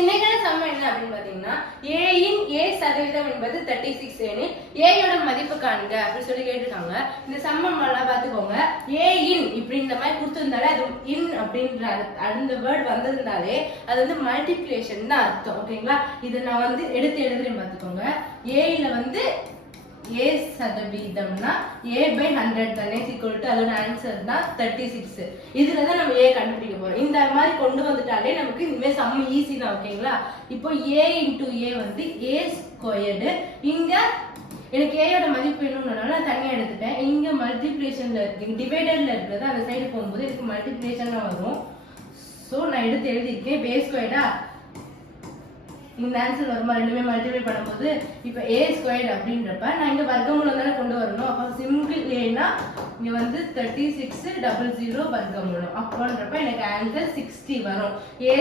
இன்னைக்கான சம்ம என்ன அப்படின்னு பாத்தீங்கன்னா a இன் a சதவீதம் என்பது 36 எனில் a யோட மதிப்பு காண்க அப்படி சொல்லி கேட்டிருக்காங்க. இந்த சம்மம் நல்லா பாத்துக்கோங்க. a இன் இப்படி இந்த மாதிரி கொடுத்திருந்தாலே அது இன் அப்படின்ற அந்த வேர்ட் வந்திருந்தாலே அது வந்து மல்டிப்ளிகேஷன் தான் அர்த்தம். ஓகேங்களா? இது நான் வந்து எடுத்து எழுதுறேன் பாத்துக்கோங்க. a ல வந்து a சதவீதம்னா a by 100 தானே equal to அதோட ஆன்சர் தான் 36. இதுல தான் நம்ம a கண்டுபிடிக்க போறோம். இந்த மாதிரி கொண்டு வந்துட்டாலே நமக்கு இனிமே சம் ஈஸி தான். ஓகேங்களா? இப்போ a into a வந்து a ஸ்கொயர்டு. இங்க எனக்கு a யோட மதிப்பு வேணும்னால நான் தனியா எடுத்துட்டேன். இங்க மல்டிப்ளிகேஷன்ல இருக்கு, டிவைடர்ல இருக்குது, அந்த சைடு போகும்போது இதுக்கு மல்டிப்ளிகேஷன் வரும். சோ நான் எடுத்து எழுதிருக்கேன் a ஸ்கொயர்டா. இந்த ஆன்சர் வருமா ரெண்டுமே மல்டிப்ளை பண்ணும்போது? இப்போ a ஸ்கொயர்ட் அப்படின்றப்ப நான் இங்க வர்க்கமூலம் தானே கொண்டு வரணும். அப்ப சிம்பிள் ஏனா இங்க வந்து 36 00 வர்க்கமூலம் அப்பன்றப்ப எனக்கு ஆன்சர் 60 வரும். a